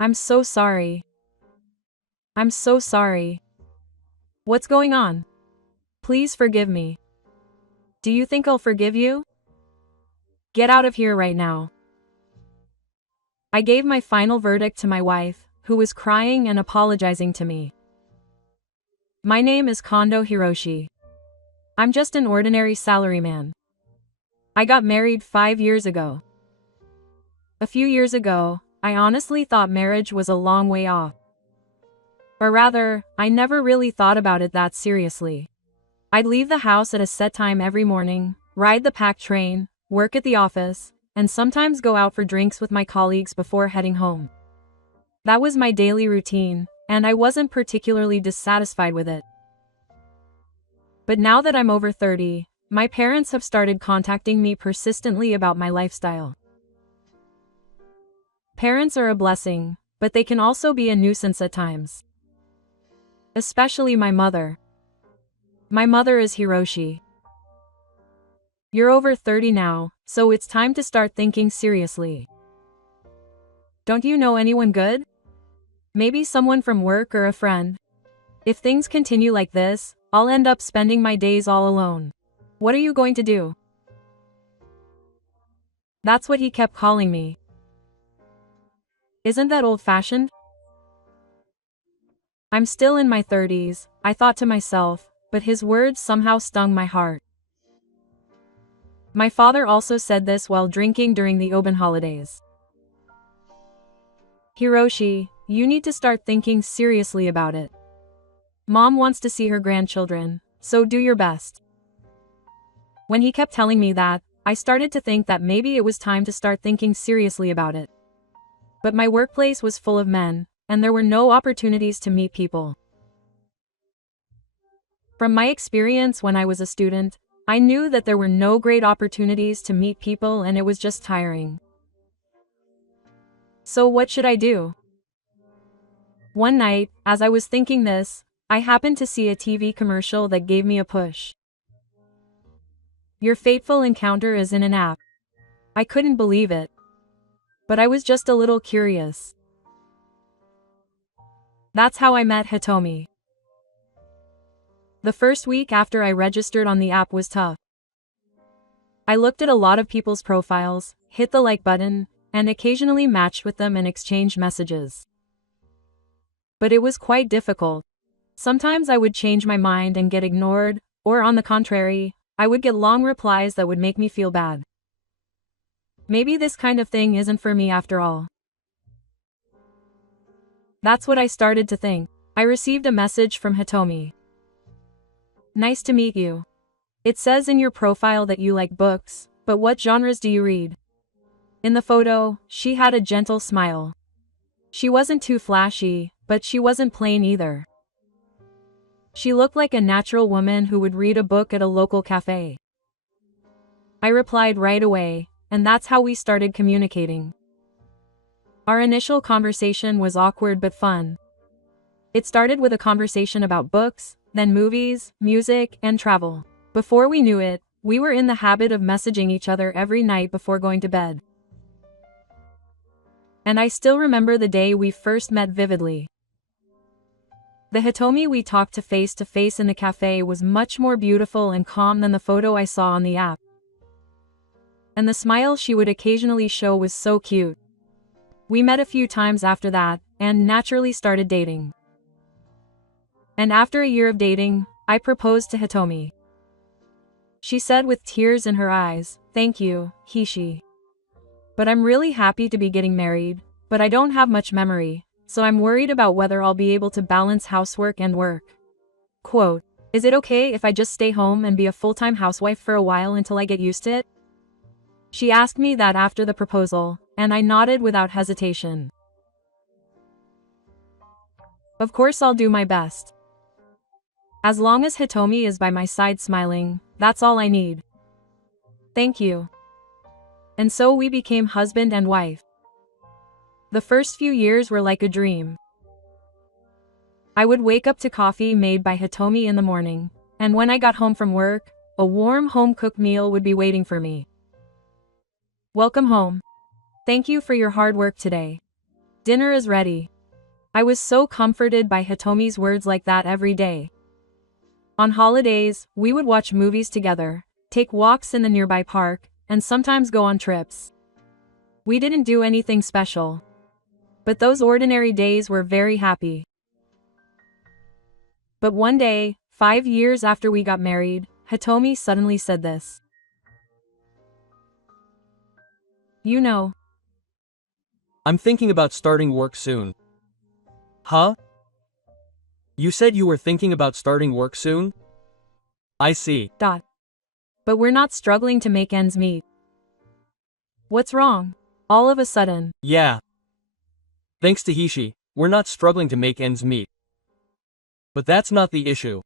I'm so sorry. I'm so sorry. What's going on? Please forgive me. Do you think I'll forgive you? Get out of here right now. I gave my final verdict to my wife, who was crying and apologizing to me. My name is Kondo Hiroshi. I'm just an ordinary salaryman. I got married 5 years ago. A few years ago, I honestly thought marriage was a long way off. Or rather, I never really thought about it that seriously. I'd leave the house at a set time every morning, ride the packed train, work at the office, and sometimes go out for drinks with my colleagues before heading home. That was my daily routine, and I wasn't particularly dissatisfied with it. But now that I'm over 30, my parents have started contacting me persistently about my lifestyle. Parents are a blessing, but they can also be a nuisance at times. Especially my mother. My mother is Hiroshi. You're over 30 now, so it's time to start thinking seriously. Don't you know anyone good? Maybe someone from work or a friend? If things continue like this, I'll end up spending my days all alone. What are you going to do? That's what he kept calling me. Isn't that old-fashioned? I'm still in my 30s, I thought to myself, but his words somehow stung my heart. My father also said this while drinking during the Oban holidays. Hiroshi, you need to start thinking seriously about it. Mom wants to see her grandchildren, so do your best. When he kept telling me that, I started to think that maybe it was time to start thinking seriously about it. But my workplace was full of men, and there were no opportunities to meet people. From my experience when I was a student, I knew that there were no great opportunities to meet people and it was just tiring. So what should I do? One night, as I was thinking this, I happened to see a TV commercial that gave me a push. Your fateful encounter is in an app. I couldn't believe it. But I was just a little curious. That's how I met Hitomi. The first week after I registered on the app was tough. I looked at a lot of people's profiles, hit the like button, and occasionally matched with them and exchanged messages. But it was quite difficult. Sometimes I would change my mind and get ignored, or on the contrary, I would get long replies that would make me feel bad. Maybe this kind of thing isn't for me after all. That's what I started to think. I received a message from Hitomi. Nice to meet you. It says in your profile that you like books, but what genres do you read? In the photo, she had a gentle smile. She wasn't too flashy, but she wasn't plain either. She looked like a natural woman who would read a book at a local cafe. I replied right away, and that's how we started communicating. Our initial conversation was awkward but fun. It started with a conversation about books, then movies, music, and travel. Before we knew it, we were in the habit of messaging each other every night before going to bed. And I still remember the day we first met vividly. The Hitomi we talked to face in the cafe was much more beautiful and calm than the photo I saw on the app. And the smile she would occasionally show was so cute. We met a few times after that, and naturally started dating. And after a year of dating, I proposed to Hitomi. She said with tears in her eyes, "Thank you, Hishi. But I'm really happy to be getting married, but I don't have much memory, so I'm worried about whether I'll be able to balance housework and work." Quote, "Is it okay if I just stay home and be a full-time housewife for a while until I get used to it?" She asked me that after the proposal, and I nodded without hesitation. Of course I'll do my best. As long as Hitomi is by my side smiling, that's all I need. Thank you. And so we became husband and wife. The first few years were like a dream. I would wake up to coffee made by Hitomi in the morning, and when I got home from work, a warm home-cooked meal would be waiting for me. "Welcome home. Thank you for your hard work today. Dinner is ready. I was so comforted by Hitomi's words like that every day. On holidays, we would watch movies together, take walks in the nearby park, and sometimes go on trips. We didn't do anything special. But those ordinary days were very happy. But one day, 5 years after we got married, Hitomi suddenly said this. You know. I'm thinking about starting work soon. Huh? You said you were thinking about starting work soon? I see. But we're not struggling to make ends meet. What's wrong? All of a sudden. Yeah. Thanks to Hishi, we're not struggling to make ends meet. But that's not the issue.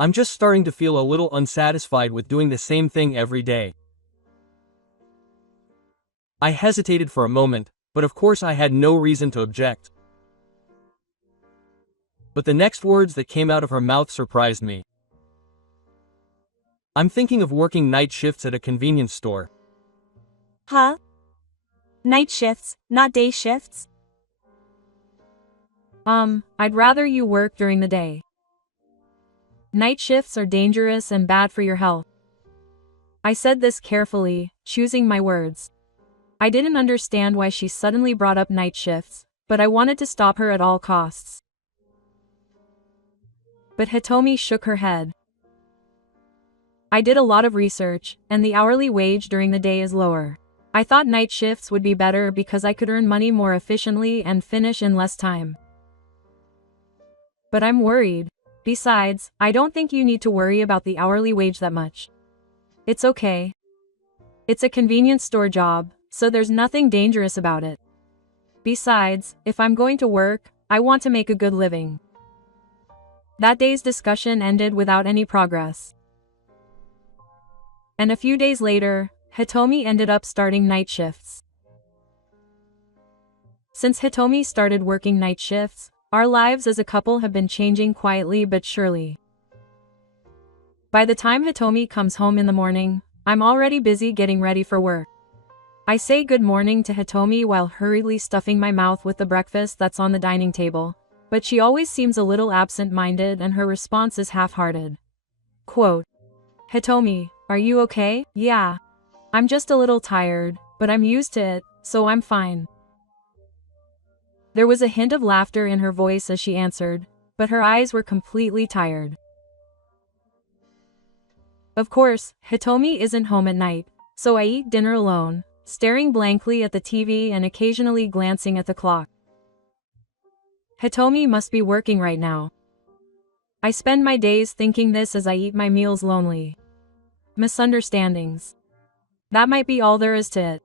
I'm just starting to feel a little unsatisfied with doing the same thing every day. I hesitated for a moment, but of course I had no reason to object. But the next words that came out of her mouth surprised me. I'm thinking of working night shifts at a convenience store. Huh? Night shifts, not day shifts? I'd rather you work during the day. Night shifts are dangerous and bad for your health. I said this carefully, choosing my words. I didn't understand why she suddenly brought up night shifts, but I wanted to stop her at all costs. But Hitomi shook her head. I did a lot of research, and the hourly wage during the day is lower. I thought night shifts would be better because I could earn money more efficiently and finish in less time. But I'm worried. Besides, I don't think you need to worry about the hourly wage that much. It's okay. It's a convenience store job, so there's nothing dangerous about it. Besides, if I'm going to work, I want to make a good living. That day's discussion ended without any progress. And a few days later, Hitomi ended up starting night shifts. Since Hitomi started working night shifts, our lives as a couple have been changing quietly but surely. By the time Hitomi comes home in the morning, I'm already busy getting ready for work. I say good morning to Hitomi while hurriedly stuffing my mouth with the breakfast that's on the dining table, but she always seems a little absent-minded and her response is half-hearted. Quote, Hitomi, are you okay? Yeah. I'm just a little tired, but I'm used to it, so I'm fine. There was a hint of laughter in her voice as she answered, but her eyes were completely tired. Of course, Hitomi isn't home at night, so I eat dinner alone, staring blankly at the TV and occasionally glancing at the clock. Hitomi must be working right now. I spend my days thinking this as I eat my meals lonely. Misunderstandings. That might be all there is to it.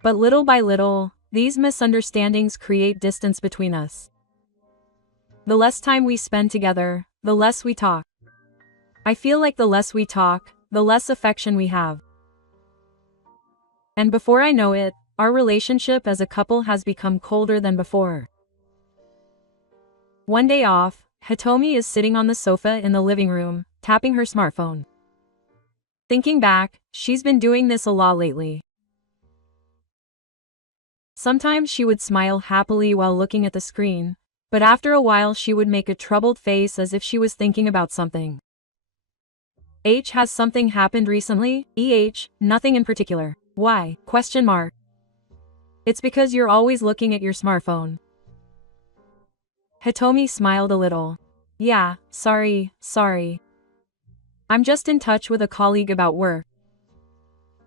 But little by little, these misunderstandings create distance between us. The less time we spend together, the less we talk. I feel like the less we talk, the less affection we have. And before I know it, our relationship as a couple has become colder than before. One day off, Hitomi is sitting on the sofa in the living room, tapping her smartphone. Thinking back, she's been doing this a lot lately. Sometimes she would smile happily while looking at the screen, but after a while she would make a troubled face as if she was thinking about something. Has something happened recently? Nothing in particular. Why? Question mark. It's because you're always looking at your smartphone. Hitomi smiled a little. Yeah, sorry. I'm just in touch with a colleague about work.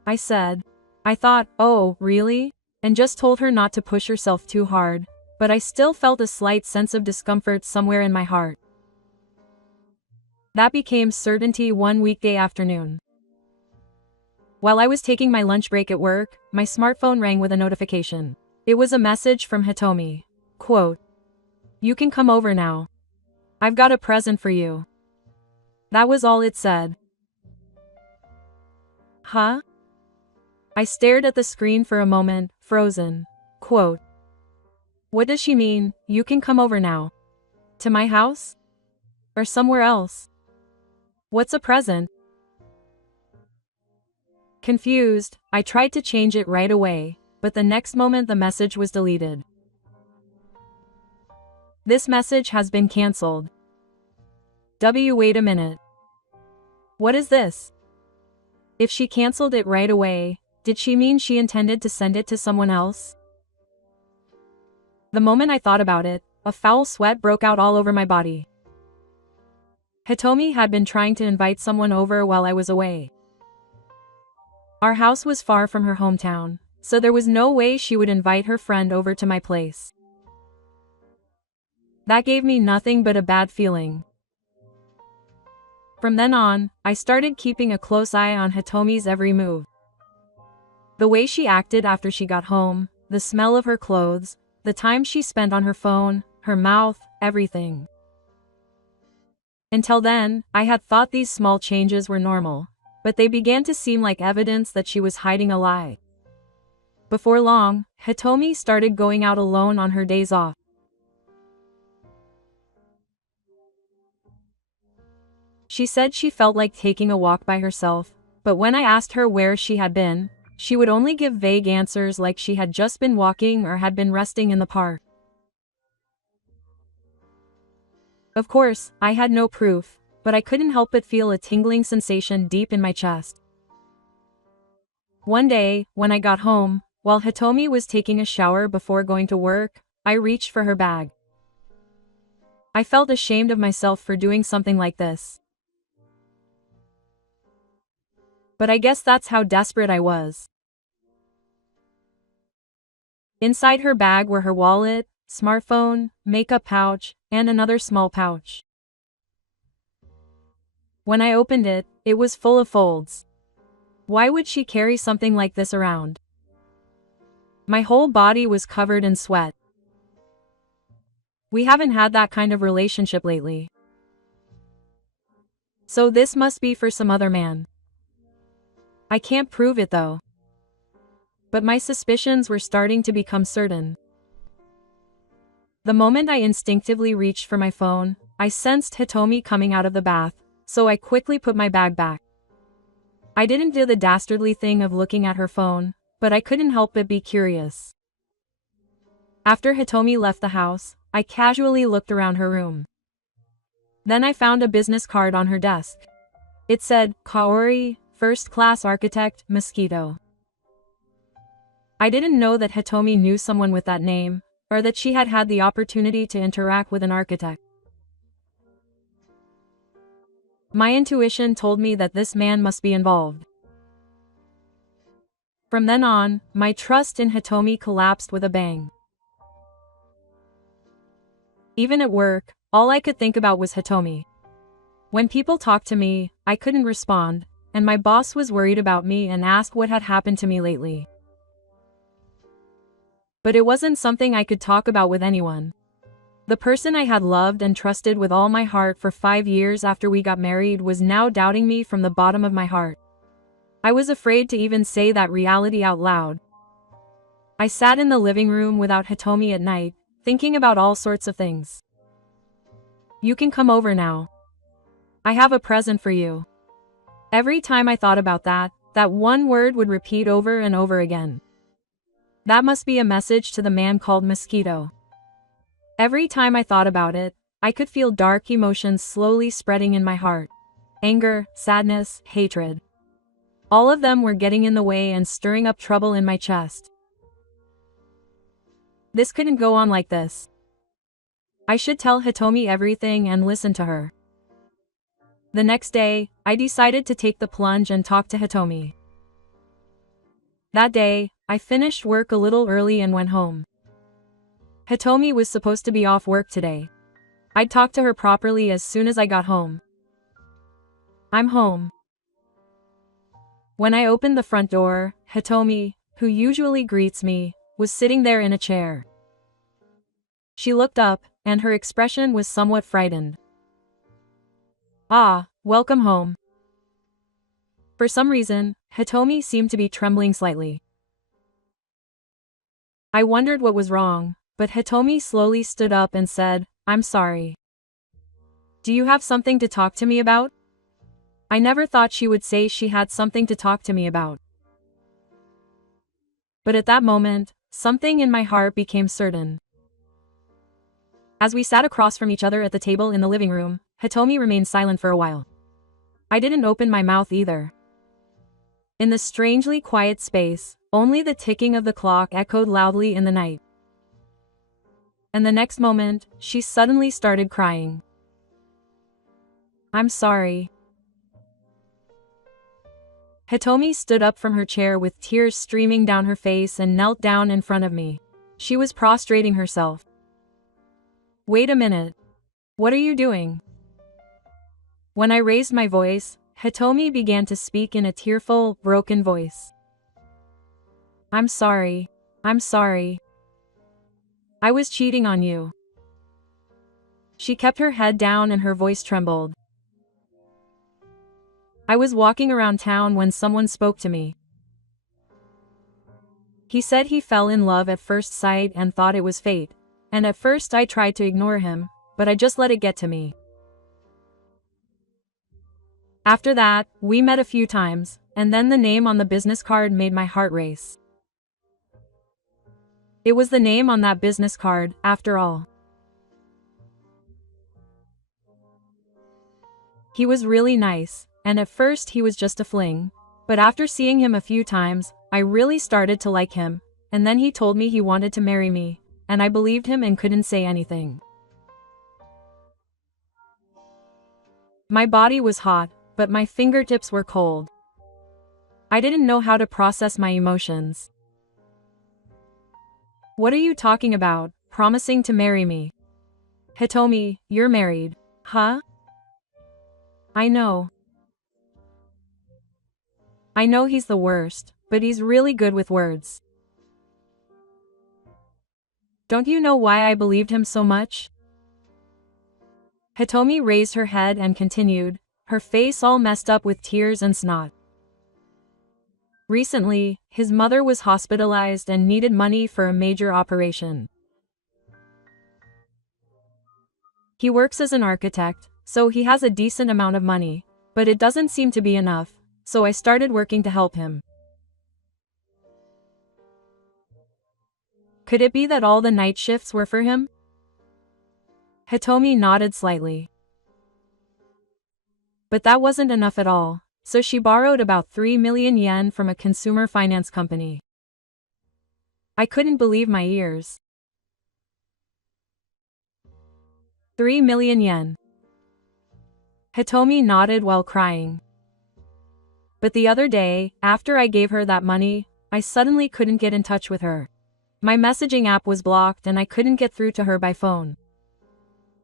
I said. I thought, oh, really? And just told her not to push herself too hard, but I still felt a slight sense of discomfort somewhere in my heart. That became certainty one weekday afternoon. While I was taking my lunch break at work, my smartphone rang with a notification. It was a message from Hitomi. Quote, you can come over now. I've got a present for you. That was all it said. Huh? I stared at the screen for a moment, frozen. Quote, what does she mean, you can come over now? To my house? Or somewhere else? What's a present? Confused, I tried to change it right away. but the next moment the message was deleted. This message has been cancelled. Wait a minute. What is this? If she cancelled it right away, did she mean she intended to send it to someone else? The moment I thought about it, a foul sweat broke out all over my body. Hitomi had been trying to invite someone over while I was away. Our house was far from her hometown, so there was no way she would invite her friend over to my place. That gave me nothing but a bad feeling. From then on, I started keeping a close eye on Hitomi's every move. The way she acted after she got home, the smell of her clothes, the time she spent on her phone, her mouth, everything. Until then, I had thought these small changes were normal, but they began to seem like evidence that she was hiding a lie. Before long, Hitomi started going out alone on her days off. She said she felt like taking a walk by herself, but when I asked her where she had been, she would only give vague answers like she had just been walking or had been resting in the park. Of course, I had no proof, but I couldn't help but feel a tingling sensation deep in my chest. One day, when I got home, while Hitomi was taking a shower before going to work, I reached for her bag. I felt ashamed of myself for doing something like this. But I guess that's how desperate I was. Inside her bag were her wallet, smartphone, makeup pouch, and another small pouch. When I opened it, it was full of folds. Why would she carry something like this around? My whole body was covered in sweat. We haven't had that kind of relationship lately. So this must be for some other man. I can't prove it though. But my suspicions were starting to become certain. The moment I instinctively reached for my phone, I sensed Hitomi coming out of the bath, so I quickly put my bag back. I didn't do the dastardly thing of looking at her phone, but I couldn't help but be curious. After Hitomi left the house, I casually looked around her room. Then I found a business card on her desk. It said, Kaori, First Class Architect, Mosquito. I didn't know that Hitomi knew someone with that name, or that she had had the opportunity to interact with an architect. My intuition told me that this man must be involved. From then on, my trust in Hitomi collapsed with a bang. Even at work, all I could think about was Hitomi. When people talked to me, I couldn't respond, and my boss was worried about me and asked what had happened to me lately. But it wasn't something I could talk about with anyone. The person I had loved and trusted with all my heart for 5 years after we got married was now doubting me from the bottom of my heart. I was afraid to even say that reality out loud. I sat in the living room without Hitomi at night, thinking about all sorts of things. You can come over now. I have a present for you. Every time I thought about that one word would repeat over and over again. That must be a message to the man called Mosquito. Every time I thought about it, I could feel dark emotions slowly spreading in my heart. Anger, sadness, hatred. All of them were getting in the way and stirring up trouble in my chest. This couldn't go on like this. I should tell Hitomi everything and listen to her. The next day, I decided to take the plunge and talk to Hitomi. That day, I finished work a little early and went home. Hitomi was supposed to be off work today. I'd talk to her properly as soon as I got home. I'm home. When I opened the front door, Hitomi, who usually greets me, was sitting there in a chair. She looked up, and her expression was somewhat frightened. Ah, welcome home. For some reason, Hitomi seemed to be trembling slightly. I wondered what was wrong, but Hitomi slowly stood up and said, I'm sorry. Do you have something to talk to me about? I never thought she would say she had something to talk to me about. But at that moment, something in my heart became certain. As we sat across from each other at the table in the living room, Hitomi remained silent for a while. I didn't open my mouth either. In the strangely quiet space, only the ticking of the clock echoed loudly in the night. And the next moment, she suddenly started crying. "I'm sorry." Hitomi stood up from her chair with tears streaming down her face and knelt down in front of me. She was prostrating herself. "Wait a minute. What are you doing?" When I raised my voice, Hitomi began to speak in a tearful, broken voice. "I'm sorry. I'm sorry. I was cheating on you." She kept her head down and her voice trembled. "I was walking around town when someone spoke to me. He said he fell in love at first sight and thought it was fate, and at first I tried to ignore him, but I just let it get to me. After that, we met a few times, and then the name on the business card made my heart race. It was the name on that business card, after all. He was really nice, and at first he was just a fling, but after seeing him a few times, I really started to like him, and then he told me he wanted to marry me, and I believed him and couldn't say anything. My body was hot, but my fingertips were cold. I didn't know how to process my emotions. What are you talking about, promising to marry me? Hitomi, you're married. Huh? I know. I know he's the worst, but he's really good with words. Don't you know why I believed him so much? Hitomi raised her head and continued, her face all messed up with tears and snot. Recently, his mother was hospitalized and needed money for a major operation. He works as an architect, so he has a decent amount of money, but it doesn't seem to be enough, so I started working to help him. Could it be that all the night shifts were for him? Hitomi nodded slightly. But that wasn't enough at all, so she borrowed about 3 million yen from a consumer finance company. I couldn't believe my ears. 3 million yen. Hitomi nodded while crying. But the other day, after I gave her that money, I suddenly couldn't get in touch with her. My messaging app was blocked and I couldn't get through to her by phone.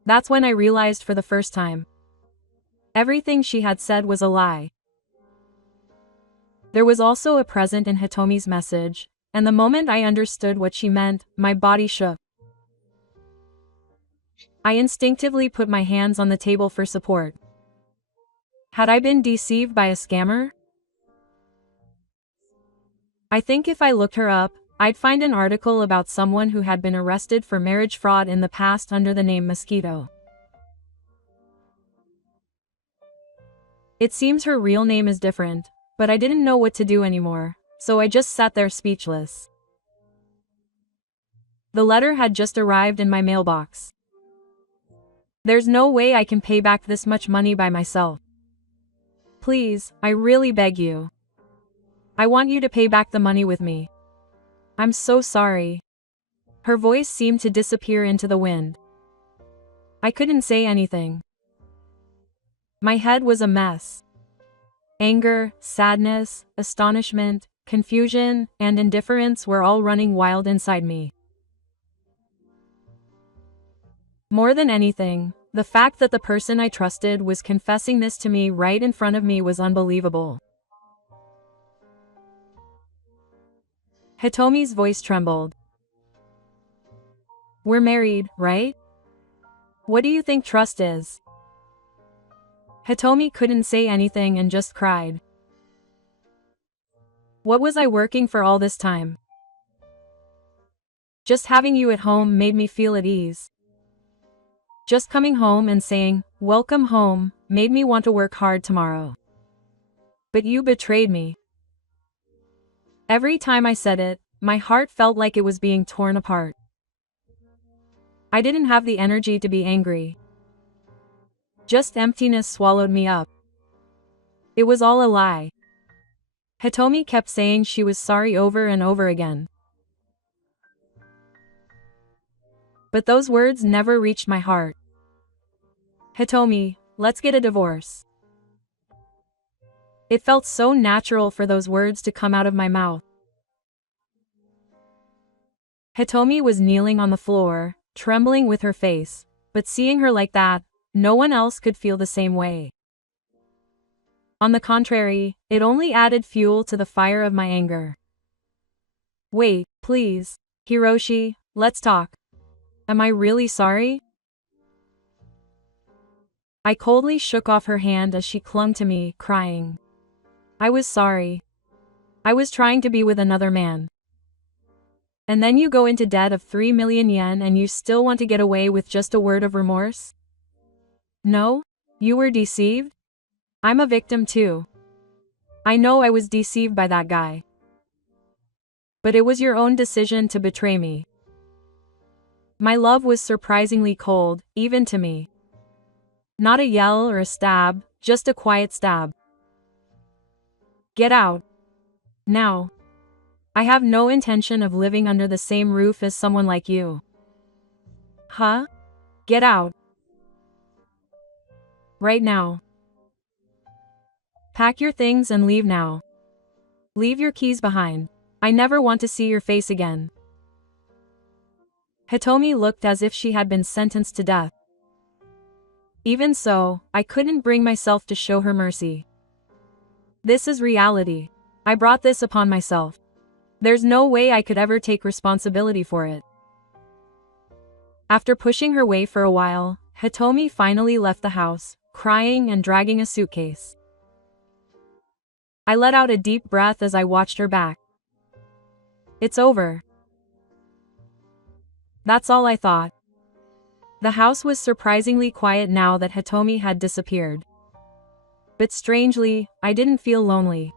That's when I realized for the first time. Everything she had said was a lie. There was also a present in Hitomi's message, and the moment I understood what she meant, my body shook. I instinctively put my hands on the table for support. Had I been deceived by a scammer? I think if I looked her up, I'd find an article about someone who had been arrested for marriage fraud in the past under the name Mosquito. It seems her real name is different, but I didn't know what to do anymore, so I just sat there speechless. The letter had just arrived in my mailbox. There's no way I can pay back this much money by myself. Please, I really beg you. I want you to pay back the money with me. I'm so sorry. Her voice seemed to disappear into the wind. I couldn't say anything. My head was a mess. Anger, sadness, astonishment, confusion, and indifference were all running wild inside me. More than anything, the fact that the person I trusted was confessing this to me right in front of me was unbelievable. Hitomi's voice trembled. We're married, right? What do you think trust is? Hitomi couldn't say anything and just cried. What was I working for all this time? Just having you at home made me feel at ease. Just coming home and saying, "Welcome home," made me want to work hard tomorrow. But you betrayed me. Every time I said it, my heart felt like it was being torn apart. I didn't have the energy to be angry. Just emptiness swallowed me up. It was all a lie. Hitomi kept saying she was sorry over and over again. But those words never reached my heart. Hitomi, let's get a divorce. It felt so natural for those words to come out of my mouth. Hitomi was kneeling on the floor, trembling with her face, but seeing her like that, no one else could feel the same way. On the contrary, it only added fuel to the fire of my anger. Wait, please, Hiroshi, let's talk. Am I really sorry? I coldly shook off her hand as she clung to me, crying. I was sorry. I was trying to be with another man. And then you go into debt of 3 million yen and you still want to get away with just a word of remorse? No? You were deceived? I'm a victim too. I know I was deceived by that guy. But it was your own decision to betray me. My love was surprisingly cold, even to me. Not a yell or a stab, just a quiet stab. Get out. Now. I have no intention of living under the same roof as someone like you. Huh? Get out. Right now. Pack your things and leave now. Leave your keys behind. I never want to see your face again. Hitomi looked as if she had been sentenced to death. Even so, I couldn't bring myself to show her mercy. This is reality. I brought this upon myself. There's no way I could ever take responsibility for it. After pushing her way for a while, Hitomi finally left the house, crying and dragging a suitcase. I let out a deep breath as I watched her back. It's over. That's all I thought. The house was surprisingly quiet now that Hitomi had disappeared. But strangely, I didn't feel lonely.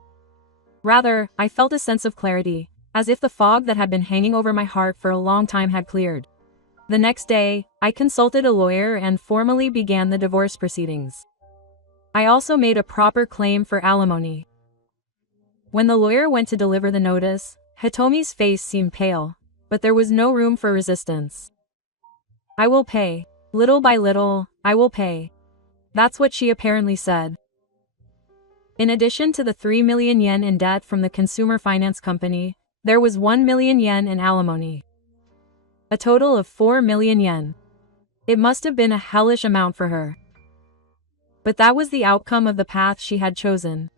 Rather, I felt a sense of clarity, as if the fog that had been hanging over my heart for a long time had cleared. The next day, I consulted a lawyer and formally began the divorce proceedings. I also made a proper claim for alimony. When the lawyer went to deliver the notice, Hitomi's face seemed pale, but there was no room for resistance. I will pay. Little by little, I will pay. That's what she apparently said. In addition to the 3 million yen in debt from the consumer finance company, there was 1 million yen in alimony. A total of 4 million yen. It must have been a hellish amount for her. But that was the outcome of the path she had chosen.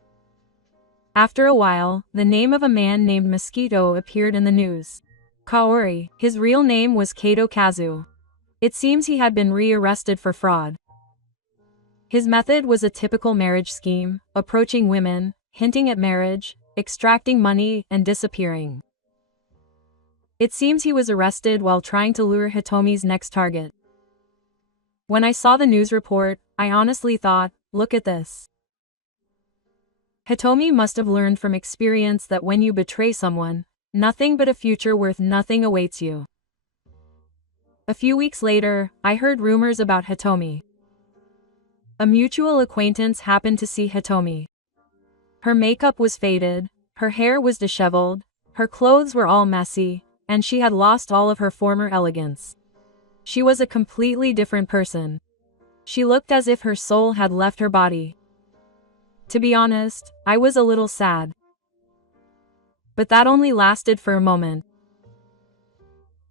After a while, the name of a man named Mosquito appeared in the news. Kaori, his real name was Kato Kazu. It seems he had been re-arrested for fraud. His method was a typical marriage scheme, approaching women, hinting at marriage, extracting money, and disappearing. It seems he was arrested while trying to lure Hitomi's next target. When I saw the news report, I honestly thought, look at this. Hitomi must have learned from experience that when you betray someone, nothing but a future worth nothing awaits you. A few weeks later, I heard rumors about Hitomi. A mutual acquaintance happened to see Hitomi. Her makeup was faded, her hair was disheveled, her clothes were all messy, and she had lost all of her former elegance. She was a completely different person. She looked as if her soul had left her body. To be honest, I was a little sad. But that only lasted for a moment.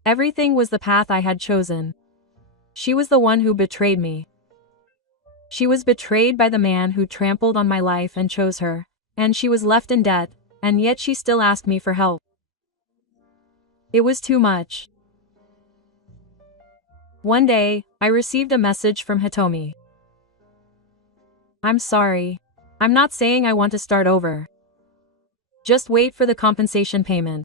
Everything was the path I had chosen. She was the one who betrayed me. She was betrayed by the man who trampled on my life and chose her, and she was left in debt, and yet she still asked me for help. It was too much. One day, I received a message from Hitomi. I'm sorry. I'm not saying I want to start over. Just wait for the compensation payment.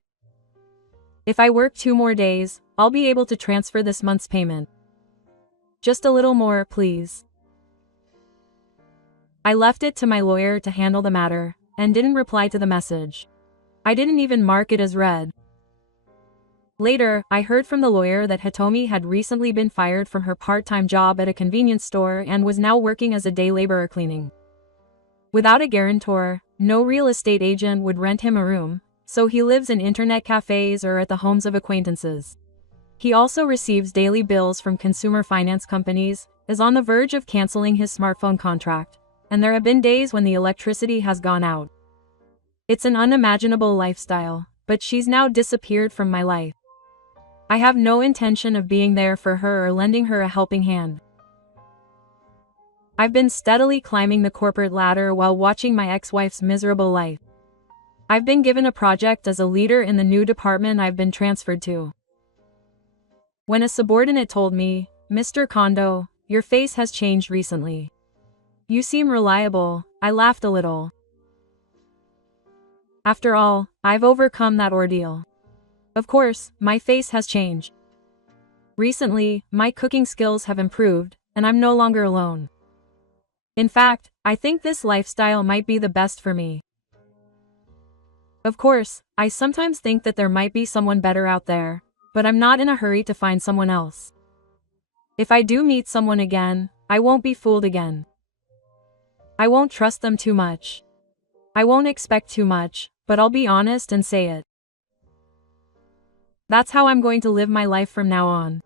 If I work 2 more days, I'll be able to transfer this month's payment. Just a little more, please. I left it to my lawyer to handle the matter, and didn't reply to the message. I didn't even mark it as read. Later, I heard from the lawyer that Hitomi had recently been fired from her part-time job at a convenience store and was now working as a day laborer cleaning. Without a guarantor, no real estate agent would rent him a room, so he lives in internet cafes or at the homes of acquaintances. He also receives daily bills from consumer finance companies, is on the verge of canceling his smartphone contract, and there have been days when the electricity has gone out. It's an unimaginable lifestyle, but she's now disappeared from my life. I have no intention of being there for her or lending her a helping hand. I've been steadily climbing the corporate ladder while watching my ex-wife's miserable life. I've been given a project as a leader in the new department I've been transferred to. When a subordinate told me, "Mr. Kondo, your face has changed recently. You seem reliable," I laughed a little. After all, I've overcome that ordeal. Of course, my face has changed. Recently, my cooking skills have improved, and I'm no longer alone. In fact, I think this lifestyle might be the best for me. Of course, I sometimes think that there might be someone better out there, but I'm not in a hurry to find someone else. If I do meet someone again, I won't be fooled again. I won't trust them too much. I won't expect too much, but I'll be honest and say it. That's how I'm going to live my life from now on.